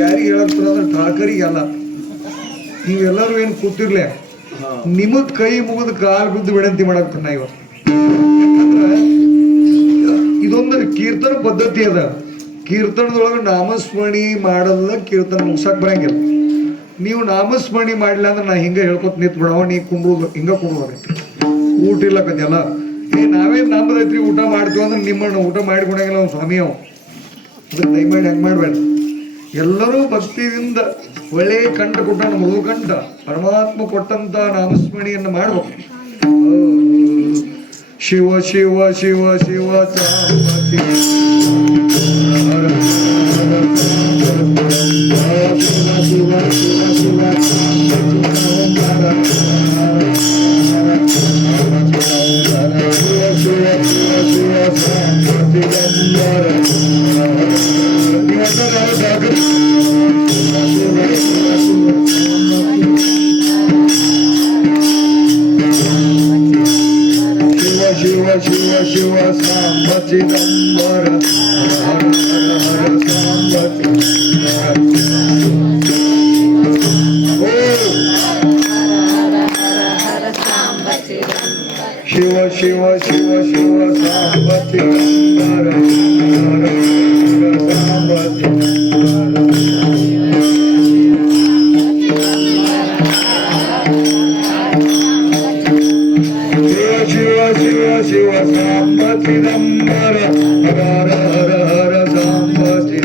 ಯಾರಿಗೆ ಹೇಳಕ್ತಾರ ಠಾಕರಿಗೆಲ್ಲ ನೀವೆಲ್ಲರೂ ಏನ್ ಕೂತಿರ್ಲಿ ನಿಮಗ್ ಕೈ ಮುಗಿದ ಕಾಲ್ ಬಿದ್ದು ವಿನಂತಿ ಮಾಡಕ್ತಾನ ನಾ ಇವತ್ತು. ಇದೊಂದು ಕೀರ್ತನ ಪದ್ಧತಿ ಅದ. ಕೀರ್ತನದೊಳಗೆ ನಾಮಸ್ಮರಣಿ ಮಾಡಲ್ಲ, ಕೀರ್ತನ ಮುಗ್ಸಕ್ ಬರಂಗಿಲ್ಲ. ನೀವು ನಾಮಸ್ಮರಣಿ ಮಾಡ್ಲಿಲ್ಲ ಅಂದ್ರೆ ನಾ ಹಿಂಗ ಹೇಳ್ಕೊತ ನಿಂತ್ ಬಿಡವ, ನೀ ಕುಂಡ್ರು ಹಿಂಗ ಕುಂಡ್ರೋದೈತಿ, ಊಟ ಇಲ್ಲ ಕದೆಲ್ಲ. ನಾವೇ ನಮ್ಮದೈತ್ರಿ ಊಟ ಮಾಡ್ತೀವಿ ಅಂದ್ರೆ ನಿಮ್ಮನ್ನು ಊಟ ಮಾಡಿಕೊಡಂಗಿಲ್ಲ ಅವ್ನು ಸ್ವಾಮಿ. ಅವ್ ಅದಕ್ಕೆ ದಯಮಾಡಿ ಹೆಂಗ್ ಮಾಡ್ಬೇಡ. ಎಲ್ಲರೂ ಭಕ್ತಿಯಿಂದ ಒಳ್ಳೆಯ ಕಂಠ ಕೊಟ್ಟ ಮಗು ಕಂಠ ಪರಮಾತ್ಮ ಕೊಟ್ಟಂತ ನಾಮಸ್ಮರಣೆಯನ್ನು ಮಾಡ್ಬೇಕು. ಶಿವ ಶಿವ ಶಿವ ಶಿವ ಚಾಮತಿ ಶಿವ ಶಿವ ಶಿವ ಶಿವ ಶಿವ ಶಿವ ಸಾಂಬಚಿದಂಬರ ಹರ ಹರ ಹರ ಸಾಂಬಚಿ ಶಿವ ಶಿವ ಶಿವ ಶಿವ ಸಾಂಬಚಿದಂಬರ ಹರ ಹರ ಸಾಂಬಚಿ ಶಿವ ಶಿವ ಶಿವ ಸಾಂಬಚಿದಂಬರ ಹರ ಹರ ಹರ ಸಾಂಬಚಿದಂಬರ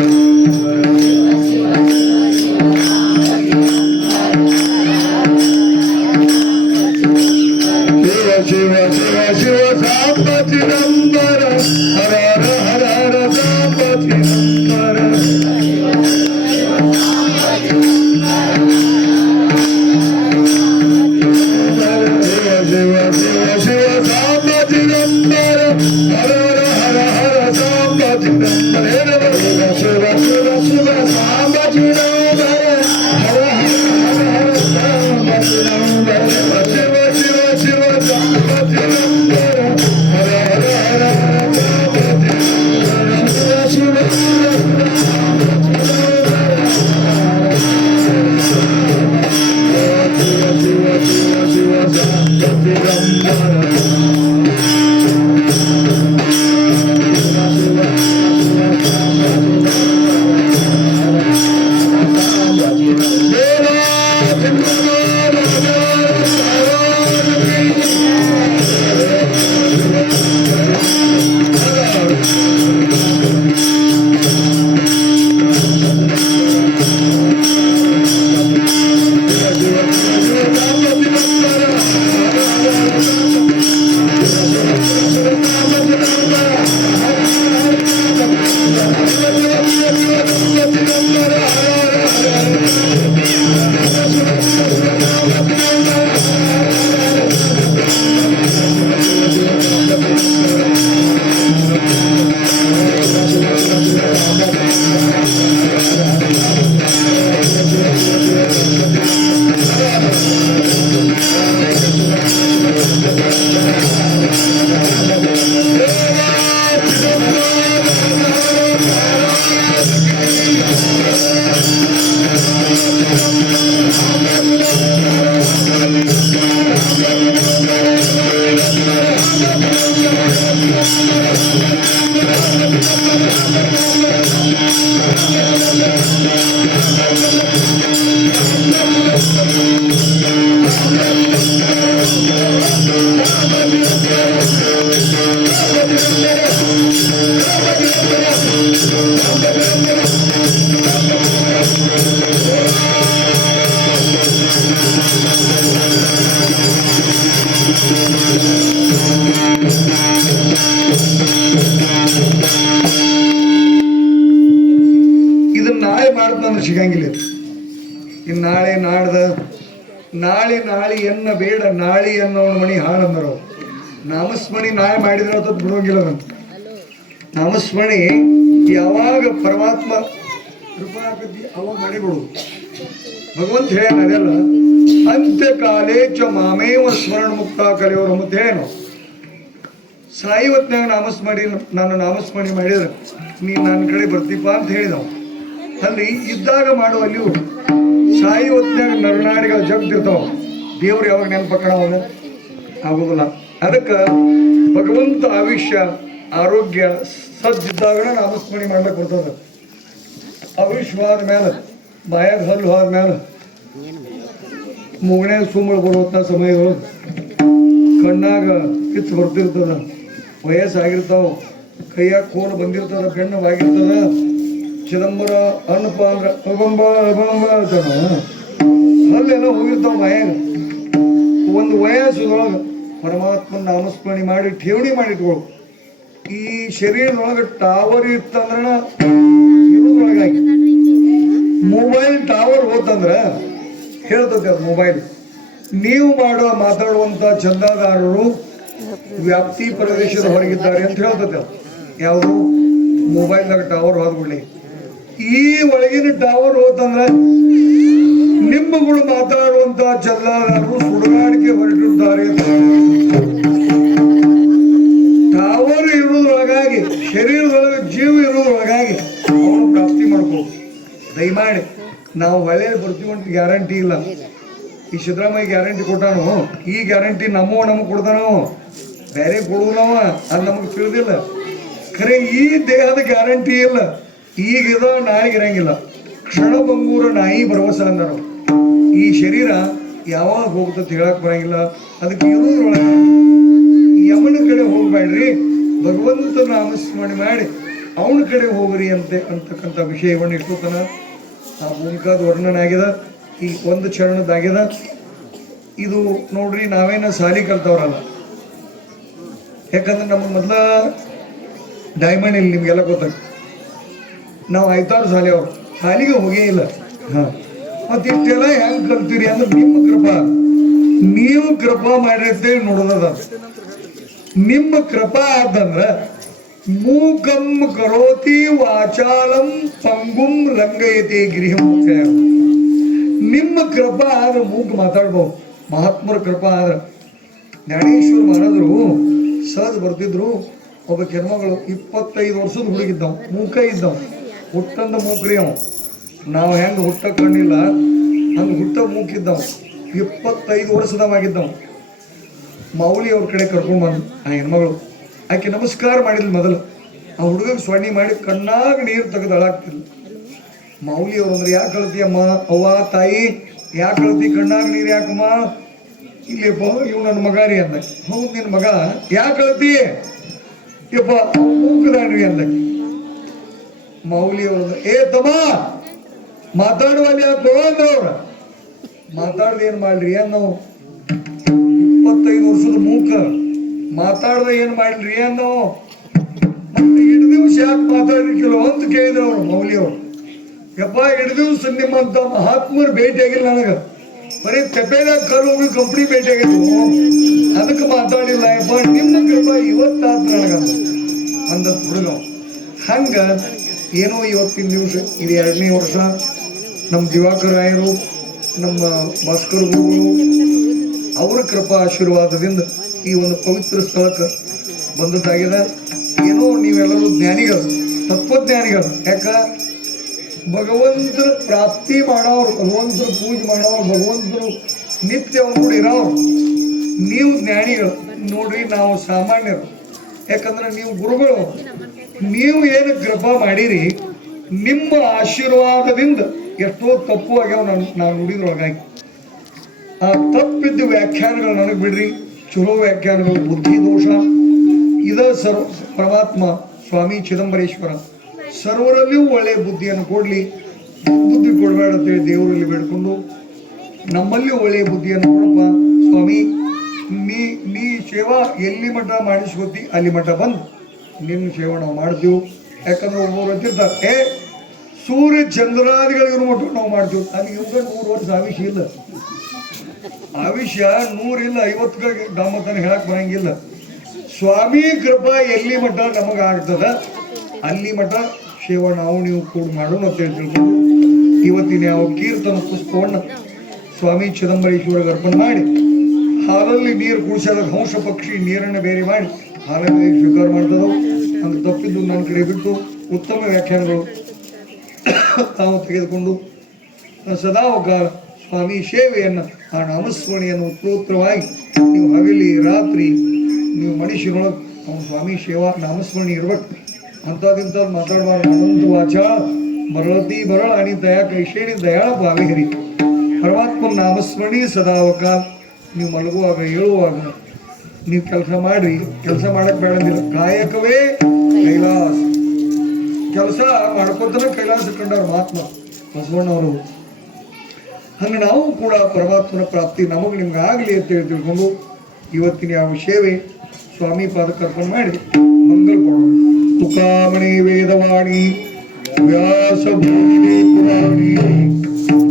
ಶಿವ ಶಿವ ಶಿವ ಸಾಂಬಚಿದಂಬರ ಹರ ಹರ ಹರ ಸಾಂಬಚಿದಂಬರ ನಾಡ್ದು ಸಿಗಂಗಿಲ್ಲ ಇನ್ನು ನಾಳೆ ನಾಡ್ದ ನಾಳೆ ಎನ್ನ ಬೇಡ ನಾಳೆ ಅನ್ನೋಣ ಮಣಿ ಹಾಳಂದರು ನಾಮಸ್ಮರಣಿ ನಾಳೆ ಮಾಡಿದ್ರೆ ಅದು ಬಿಡೋಂಗಿಲ್ಲ ಅಂತ ನಾಮಸ್ಮರಣಿ ಯಾವಾಗ ಪರಮಾತ್ಮ ಕೃಪಾಕತಿ ಅವಾಗ ಮಾಡಿಬಿಡು ಭಗವಂತ ಹೇಳ ಅದೆಲ್ಲ ಅಂತ್ಯಕಾಲೇ ಚ ಮಾಮೇವ ಸ್ಮರಣ ಮುಕ್ತ ಕಲಿಯೋರು ಮತ್ತೆ ಹೇಳೇನು ಸಾಯಿ ಹೊತ್ನಾಗ ನಾಮಸ್ಮರಣಿ ನಾನು ನಾಮಸ್ಮರಣಿ ಮಾಡಿದ್ರೆ ನೀ ನನ್ನ ಕಡೆ ಬರ್ತೀಪ ಅಂತ ಹೇಳಿದವು ಅಲ್ಲಿ ಇದ್ದಾಗ ಮಾಡುವ ಅಲ್ಲಿಯೂ ಸಾಯಿ ಹೊತ್ನಾಗ ನರನಾಡಿಗಳ ಜಗ್ದಿರ್ತಾವ ದೇವ್ರು ಯಾವಾಗ ನೆನಪಕ್ಕಣವಲ್ಲ ಆಗೋದಿಲ್ಲ ಅದಕ್ಕೆ ಭಗವಂತ ಆಯುಷ್ಯ ಆರೋಗ್ಯ ಸಜ್ಜಿದ್ದಾಗ ನಾಮಸ್ಮರಣೆ ಮಾಡ್ಲಿಕ್ಕೆ ಬರ್ತದೆ ಆಯುಷ್ಯವಾದ ಮೇಲೆ ಬಾಯಾಗ ಹಲ್ಲು ಹೋದ ಮೇಲೆ ಮೂಗನ್ಯಾಗ ಸುಮ್ಮಳು ಬರುವಂಥ ಸಮಯದೊಳಗೆ ಕಣ್ಣಾಗ ಕಿತ್ತು ಬರ್ತಿರ್ತದ ವಯಸ್ಸಾಗಿರ್ತಾವ ಕೈಯಾಗ ಕೋಲು ಬಂದಿರ್ತದ ಬೆಣ್ಣವಾಗಿರ್ತದ ಚಿದಂಬರ ಅನ್ನಪ್ಪ ಅಂದ್ರ ಅಂತಾನ ಅಲ್ಲೆಲ್ಲ ಹೋಗಿರ್ತಾವ ಬಾಯಾಗ ಒಂದು ವಯಸ್ಸದೊಳಗೆ ಪರಮಾತ್ಮನ ನಾಮಸ್ಮರಣೆ ಮಾಡಿ ಠೇವಣಿ ಮಾಡಿಟ್ಕೊಳ್ಳು ಈ ಶರೀರದೊಳಗೆ ಟವರ್ ಇತ್ತಂದ್ರ ಇರೋದ್ರೊಳಗಾಗಿ ಮೊಬೈಲ್ ಟವರ್ ಹೋತಂದ್ರ ಹೇಳ್ತದೆ ಅದು ಮೊಬೈಲ್ ನೀವು ಮಾತಾಡುವಂತ ಚಂದಾದಾರರು ವ್ಯಾಪ್ತಿ ಪ್ರದೇಶದ ಹೊರಗಿದ್ದಾರೆ ಅಂತ ಹೇಳ್ತದೆ ಅದು ಯಾವುದು ಮೊಬೈಲ್ದಾಗ ಟವರ್ ಹೋದ್ಬಿಡ್ಲಿ ಈ ಒಳಗಿನ ಟವರ್ ಹೋತಂದ್ರ ನಿಮ್ಮಗಳು ಮಾತಾಡುವಂತ ಚಂದಾದಾರರು ಸುಡುಗಾಡಿಕೆ ಹೊರಟಿರ್ತಾರೆ ಟವರ್ ಇರೋದ್ರೊಳಗಾಗಿ ಶರೀರದೊಳಗೆ ಜೀವ ಇರೋದ್ರೊಳಗಾಗಿ ಅವನು ಪ್ರಾಪ್ತಿ ಮಾಡ್ಬೋದು ದಯಮಾಡಿ ನಾವು ಒಳ್ಳೆಯ ಬರ್ತೀವಿ ಅಂತ ಗ್ಯಾರಂಟಿ ಇಲ್ಲ ಈ ಸಿದ್ದರಾಮಯ್ಯ ಗ್ಯಾರಂಟಿ ಕೊಟ್ಟಾನು ಈ ಗ್ಯಾರಂಟಿ ನಮಗೆ ಕೊಡ್ತಾನೋ ಬೇರೆ ಕೊಡುವನವ ಅದು ನಮಗೆ ತಿಳಿದಿಲ್ಲ ಖರೆ ಈ ದೇಹದ ಗ್ಯಾರಂಟಿ ಇಲ್ಲ ಈಗಿದ ನಾಳೆಗೆ ಇರಂಗಿಲ್ಲ ಕ್ಷಣಭಂಗೂರ ನಾಯಿ ಭರವಸೆ ಅಂದರು ಈ ಶರೀರ ಯಾವಾಗ ಹೋಗ್ತದೆ ಹೇಳಕ್ ಬರಂಗಿಲ್ಲ ಅದಕ್ಕೆ ಇರೋದ್ರೊಳಗೆ ಯಮನ ಕಡೆ ಹೋಗ್ಬೇಡ್ರಿ ಭಗವಂತ ನಾಮಸ್ಮರಣೆ ಮಾಡಿ ಅವನ ಕಡೆ ಹೋಗ್ರಿ ಅಂತಕ್ಕಂಥ ವಿಷಯವನ್ನು ಇಟ್ಕೋತಾನ ಆ ಭೂಮಿಕಾದ ವರ್ಣನೆ ಆಗಿದೆ ಈ ಒಂದು ಚರಣದಾಗಿದೆ ಇದು ನೋಡ್ರಿ ನಾವೇನ ಸಾಲಿ ಕಲ್ತವ್ರಲ್ಲ ಯಾಕಂದ್ರೆ ನಮ್ಮ ಮೊದಲ ಡೈಮಂಡ್ ಇಲ್ಲಿ ನಿಮ್ಗೆಲ್ಲ ಗೊತ್ತಾಗ ನಾವು 5-6 ಸಾಲಿ ಅವ್ರು ಸಾಲಿಗೆ ಹೋಗೇ ಇಲ್ಲ ಹಾಂ ಮತ್ತೆ ಇಷ್ಟೆಲ್ಲ ಹೆಂಗೆ ಕಲ್ತೀರಿ ಅಂದ್ರೆ ನೀವು ಕೃಪಾ ಮಾಡಿರ್ತೇವೆ ನೋಡೋದದ ನಿಮ್ಮ ಕೃಪಾ ಆದಂದ್ರ ಮೂಕಂ ಕರೋತಿ ವಾಚಾಲಂ ಪಂಗುಂ ಲಂಗಯತಿ ಗೃಹಂ ನಿಮ್ಮ ಕೃಪಾ ಆದ್ರೆ ಮೂಕ ಮಾತಾಡ್ಬೋದು ಮಹಾತ್ಮರ ಕೃಪಾ ಆದ್ರೆ ಜ್ಞಾನೇಶ್ವರ ಮಹಾರಾಜರು ಸಹಜ ಬರ್ತಿದ್ರು ಒಬ್ಬ ಹೆಣ್ಮಗಳು 25 ವರ್ಷದ ಹುಡುಗಿದ್ದವ್ ಮೂಕ ಇದ್ದವ್ ಹುಟ್ಟಂದ ಮೂಕ್ರಿ ಅವ ನಾವು ಹೆಂಗೆ ಹುಟ್ಟ ಕಣ್ಣಿಲ್ಲ ಹಂಗೆ ಹುಟ್ಟ ಮೂಕಿದ್ದವ್ 25 ವರ್ಷದವಾಗಿದ್ದವ್ ಮೌಲಿ ಅವ್ರ ಕಡೆ ಕರ್ಕೊಂಡು ಬಂದು ಆ ಹೆಣ್ಮಗಳು ಆಕೆ ನಮಸ್ಕಾರ ಮಾಡಿದ್ಲು ಮೊದಲು ಆ ಹುಡುಗಗೆ ಸ್ವರ್ಣಿ ಮಾಡಿ ಕಣ್ಣಾಗ ನೀರು ತೆಗೆದು ಅಳಾಗ್ತಿಲ್ಲ ಮೌಲಿ ಅವ್ರು ಅಂದ್ರೆ ಯಾಕೆ ಕಳ್ತೀಯಮ್ಮ ಅವ್ವ ತಾಯಿ ಯಾಕೆ ಕಳ್ತಿ ಕಣ್ಣಾಗ ನೀರು ಯಾಕಮ್ಮ ಇಲ್ಲಪ್ಪ ಇವ್ ನನ್ನ ಮಗ ರೀ ಅಂದ ಹೌದು ನಿನ್ನ ಮಗ ಯಾಕೆ ಕಳ್ತಿ ಯಪ್ಪ ಮೂಕದಾನ್ರಿ ಅಂದ ಮೌಲಿ ಅವ್ರು ಏ ತಮ್ಮ ಮಾತಾಡುವಲ್ಲಿ ಯಾಕೆ ಅಂದ್ರವ್ರ ಮಾತಾಡ್ದೆ ಏನ್ ಮಾಡ್ರಿ ಅನ್ನೋ 25 ವರ್ಷದ ಮೂಕ ಮಾತಾಡ್ದೆ ಏನ್ ಮಾಡ್ರಿ ಅನ್ನೋ ಮತ್ತೆ 2 ದಿವಸ ಯಾಕೆ ಮಾತಾಡಿರ್ಕಿಲ್ಲ ಅಂತ ಕೇಳಿದ್ರು ಅವ್ರು ಮೌಲಿ ಅವ್ರು ಯಪ್ಪ 2 ದಿವಸ ನಿಮ್ಮಂತ ಮಹಾತ್ಮರು ಭೇಟಿ ಆಗಿಲ್ಲ ನನಗ ಬರೀ ತೆಪೇದಾಗ ಕಲ್ಲು ಹೋಗಿ ಕಂಪ್ನಿ ಭೇಟಿ ಆಗಿದ್ವು ಅದಕ್ಕೆ ಮಾತಾಡಿಲ್ಲ ಯಪ್ಪ ನಿಮ್ಮ ಕೃಪಾ ಇವತ್ತಾದ ನನಗ ಅಂದ ಹುಡುಗ ಹಂಗ ಏನೋ ಇವತ್ತಿನ ದಿವಸ ಇದು 2ನೇ ವರ್ಷ ನಮ್ಮ ದಿವಾಕರ್ ರಾಯರು ನಮ್ಮ ಭಾಸ್ಕರ್ ಗುರುಗಳು ಅವರ ಕೃಪಾ ಆಶೀರ್ವಾದದಿಂದ ಈ ಒಂದು ಪವಿತ್ರ ಸ್ಥಳಕ್ಕೆ ಬಂದದ್ದಾಗಿದೆ ಏನೋ ನೀವೆಲ್ಲರೂ ಜ್ಞಾನಿಗಳು ತತ್ವಜ್ಞಾನಿಗಳು ಯಾಕ ಭಗವಂತನ ಪ್ರಾಪ್ತಿ ಮಾಡೋರು ಭಗವಂತನ ಪೂಜೆ ಮಾಡೋರು ಭಗವಂತನು ನಿತ್ಯ ನೋಡಿ ಇರೋರು ನೀವು ಜ್ಞಾನಿಗಳು ನೋಡ್ರಿ ನಾವು ಸಾಮಾನ್ಯರು ಯಾಕಂದ್ರೆ ನೀವು ಗುರುಗಳು ನೀವು ಏನು ಕೃಪಾ ಮಾಡಿರಿ ನಿಮ್ಮ ಆಶೀರ್ವಾದದಿಂದ ಎಷ್ಟೋ ತಪ್ಪು ಆಗ್ಯಾವ ನಾವು ನುಡಿದ್ರೊಳಗಾಗಿ ಆ ತಪ್ಪಿದ್ದ ವ್ಯಾಖ್ಯಾನಗಳು ನನಗೆ ಬಿಡ್ರಿ ಚಲೋ ವ್ಯಾಖ್ಯಾನಗಳು ಬುದ್ಧಿ ದೋಷ ಇದ ಪರಮಾತ್ಮ ಸ್ವಾಮಿ ಚಿದಂಬರೇಶ್ವರ ಸರ್ವರಲ್ಲಿಯೂ ಒಳ್ಳೆಯ ಬುದ್ಧಿಯನ್ನು ಕೊಡ್ಲಿ ಬುದ್ಧಿ ಕೊಡಬೇಡ ಅಂತೇಳಿ ದೇವರಲ್ಲಿ ಬೇಡ್ಕೊಂಡು ನಮ್ಮಲ್ಲಿ ಒಳ್ಳೆಯ ಬುದ್ಧಿಯನ್ನು ಕೊಡಪ್ಪ ಸ್ವಾಮಿ ನೀ ಸೇವಾ ಎಲ್ಲಿ ಮಠ ಮಾಡಿಸ್ಕೊತಿ ಅಲ್ಲಿ ಮಠ ಬಂದು ನಿನ್ನ ಸೇವಾ ನಾವು ಮಾಡ್ತೀವಿ ಯಾಕಂದ್ರೆ ಒಬ್ಬರು ಅಂತಿರ್ತಾರೆ ಸೂರ್ಯ ಚಂದ್ರಾದಿಗಳಿಗೆ ಮಟ್ಟ ನಾವು ಮಾಡ್ತೀವಿ. ಅಲ್ಲಿ ಇವಾಗ 100 ವರ್ಷ ಆವಿಷ್ಯ ಇಲ್ಲ, ಆವಿಷ್ಯ 100 ಇಲ್ಲ, 50 ಗಮ್ಮತನ ಹೇಳಕ್ ಬರಂಗಿಲ್ಲ. ಸ್ವಾಮಿ ಕೃಪಾ ಎಲ್ಲಿ ಮಠ ನಮಗ ಆಗ್ತದ ಅಲ್ಲಿ ಮಠ ಸೇವಾ ನಾವು ನೀವು ಕೂಡ ಮಾಡೋಣ ಅಂತ ತಿಳ್ಕೊಂಡು ಇವತ್ತಿನ ಯಾವ ಕೀರ್ತನ ಪುಷ್ಪವನ್ನು ಸ್ವಾಮಿ ಚಿದಂಬರೇಶ್ವರಿಗೆ ಅರ್ಪಣೆ ಮಾಡಿ ಹಾಲಲ್ಲಿ ನೀರು ಕುಡಿಸಿದ ಹಂಸ ಪಕ್ಷಿ ನೀರನ್ನು ಬೇರೆ ಮಾಡಿ ಹಾಲಲ್ಲಿ ಸ್ವೀಕಾರ ಮಾಡ್ತದವು. ಹಂಗೆ ತಪ್ಪಿದ್ದು ನನ್ನ ಕಡೆ ಬಿಟ್ಟು ಉತ್ತಮ ವ್ಯಾಖ್ಯಾನಗಳು ತಾವು ತೆಗೆದುಕೊಂಡು ಸದಾ ಕಾಲ ಸ್ವಾಮಿ ಸೇವೆಯನ್ನು ಆ ನಾಮಸ್ಮರಣೆಯನ್ನು ಉತ್ತರೋತ್ತರವಾಗಿ ನೀವು ಹಗಲಿ ರಾತ್ರಿ ನೀವು ಮನುಷ್ಯನೊಳಗೆ ಅವನು ಸ್ವಾಮಿ ಸೇವಾ ನಾಮಸ್ಮರಣೆ ಇರ್ಬೇಕು. ಅಂಥದಿಂಥದ್ದು ಮಾತಾಡಬಾರ್ದು. ಅನಂತ ವಾಚ ಮರಳತಿ ಮರಳ ಅಣಿ ದಯಾ ಕೈಶೇಣಿ ದಯಾಳ ಭಾವೇರಿ. ಪರಮಾತ್ಮನ ನಾಮಸ್ಮರಣೆ ಸದಾವಕಾಲ ನೀವು ಮಲಗುವಾಗ ಹೇಳುವಾಗ ನೀವು ಕೆಲಸ ಮಾಡ್ರಿ. ಕೆಲಸ ಮಾಡಕ್ಕೆ ಬೇಡಂದಿಲ್ಲ, ಕಾಯಕವೇ ಕೈಲಾಸ. ಕೆಲಸ ಮಾಡ್ಕೊತನ ಕೈಲಾಸ ಕಂಡವ್ರ ಮಹಾತ್ಮ ಬಸವಣ್ಣವರು. ಹಂಗೆ ನಾವು ಕೂಡ ಪರಮಾತ್ಮನ ಪ್ರಾಪ್ತಿ ನಮಗೆ ನಿಮ್ಗೆ ಆಗಲಿ ಅಂತ ಹೇಳಿ ತಿಳ್ಕೊಂಡು ಇವತ್ತಿನ ಯಾವ ಸೇವೆ ಸ್ವಾಮಿ ಪಾದಕ್ಕೆ ಅರ್ಪಣೆ ಮಾಡಿ ಮಂಗಲ್ ಕೊಡೋಣ. ತುಕಾಮಣಿ ವೇದವಾಣಿ ವ್ಯಾಸ ಭೂಮಿ ಪುರಾಣಿ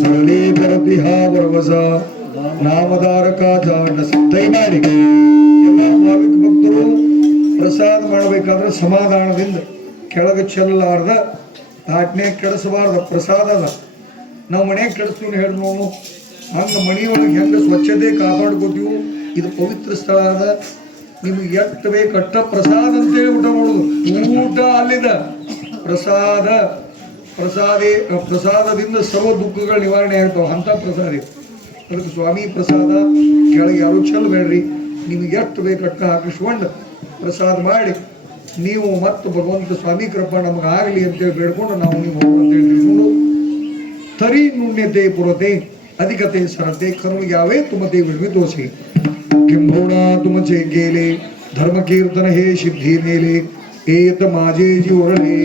ಹರಳಿ ಬರದಿಹ ವರವಸ ನಾಮಧಾರಕ ಜಾಂಡ ಸಿದ್ಧೈ ಮಾಡಿ. ಎಲ್ಲ ಭಾವಿಕ ಭಕ್ತರು ಪ್ರಸಾದ ಮಾಡಬೇಕಾದ್ರೆ ಸಮಾಧಾನದಿಂದ ಕೆಳಗೆ ಚೆಲ್ಲಾರ್ದ ತಾಟ್ನೆ ಕೆಡಿಸಬಾರ್ದ. ಪ್ರಸಾದ ಅದ, ನಾವು ಮನೆಯಾಗ ಕೆಡಿಸ್ತೀವಿ ಹೇಳಿ ನೋವು. ಹಂಗೆ ಮನೆಯೊಳಗೆ ಹೆಂಗೆ ಸ್ವಚ್ಛತೆ ಕಾಪಾಡ್ಕೋತೀವಿ. ಇದು ಪವಿತ್ರ ಸ್ಥಳ ಅದ. ನಿಮ್ಗೆ ಎಷ್ಟು ಬೇಕು ಅಟ್ಟ ಪ್ರಸಾದ ಅಂತೇಳಿ ಊಟ ಮಾಡೋದು. ಊಟ ಅಲ್ಲಿದ ಪ್ರಸಾದ. ಪ್ರಸಾದದಿಂದ ಸರ್ವ ದುಃಖಗಳ ನಿವಾರಣೆ ಆಗ್ತಾವೆ. ಅಂಥ ಪ್ರಸಾದ. ಅದಕ್ಕೆ ಸ್ವಾಮಿ ಪ್ರಸಾದ ಕೆಳಗೆ ಯಾರು ಚೆಲ್ಲಬೇಡ್ರಿ. ನಿಮ್ಗೆ ಎಷ್ಟು ಬೇಕು ಅಟ್ಟ ಹಾಕಿಸ್ಕೊಂಡು ಪ್ರಸಾದ ಮಾಡಿ ನೀವು ಮತ್ತು ಭಗವಂತ ಸ್ವಾಮಿ ಕೃಪಾ ನಮಗೆ ಆಗಲಿ ಅಂತೇಳಿ ಬೇಡ್ಕೊಂಡು ನಾವು ನೀವು ಅಂತೇಳಿ ತಿಳ್ಕೊಂಡು ತರಿ ನುಣ್ಯತೆ ಪುರತೆ ಅಧಿಕತೆ ಸರತೆ ಕರುಣಿಗೆ ಯಾವೇ ತುಮತೆ ವಿಡ್ಮಿ ತೋಸಿ किंभोणा तुमचे गेले धर्म कीर्तन हे सिद्धी नेले ಏತ ಮಾಜೇಜಿ ಒರಳೆ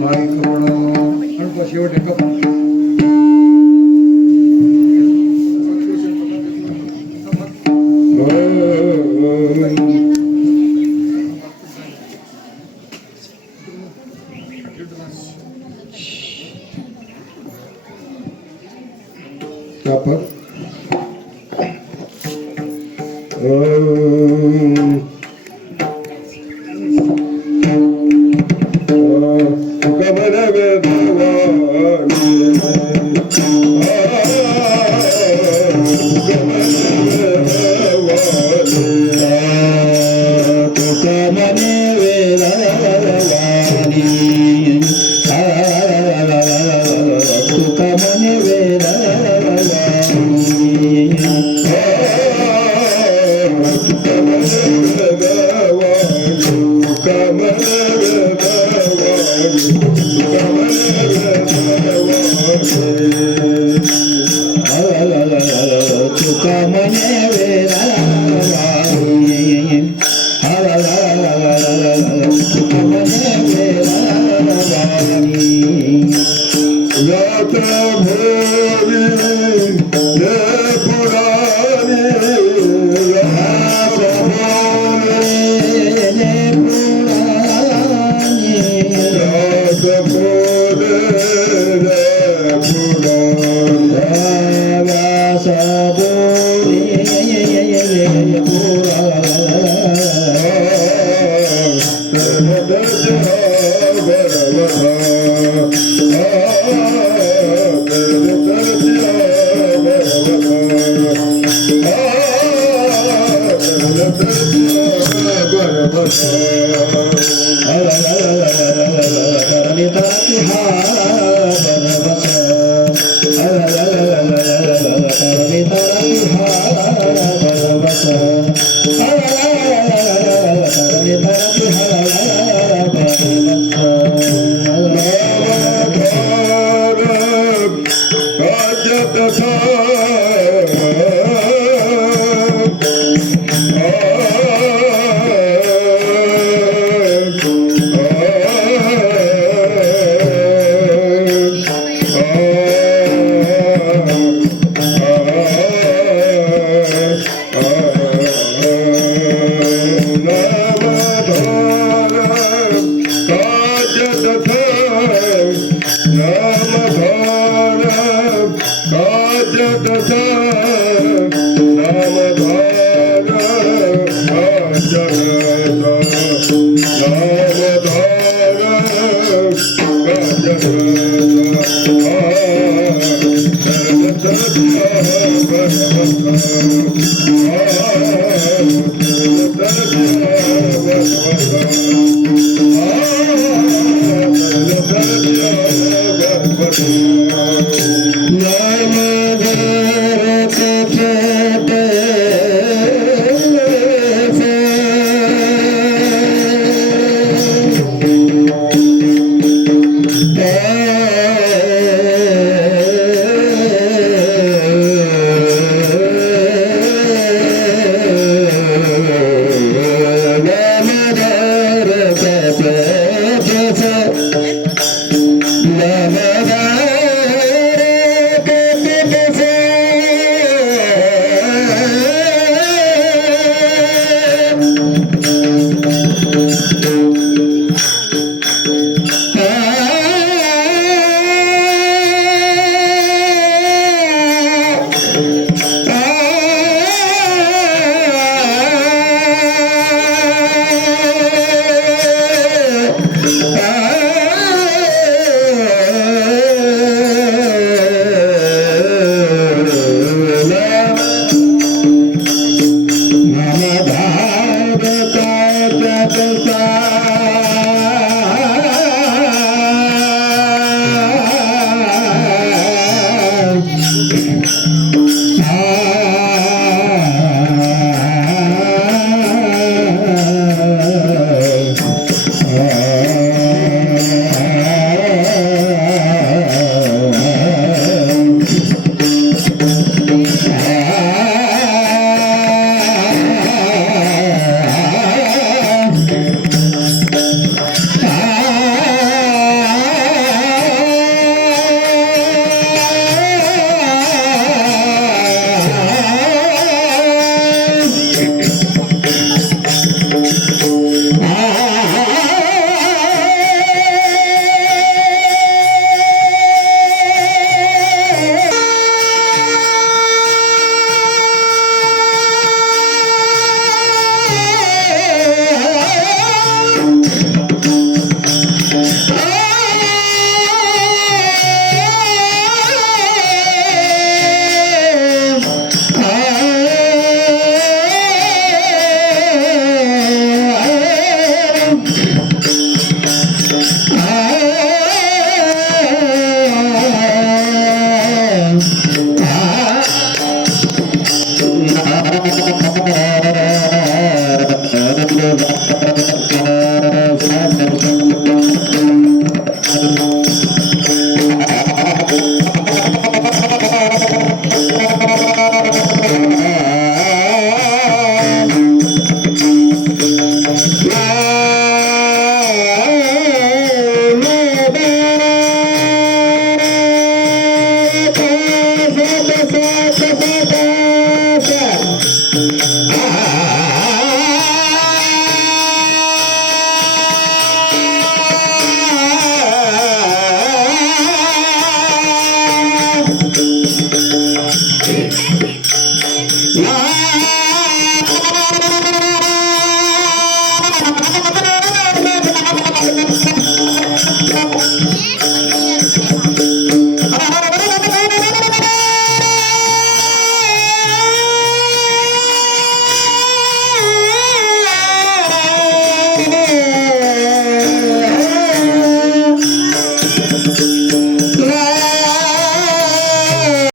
ಪಾಯಿ ಕರುಣ ಅನ್ಪ शेवट एक क्या पर Nama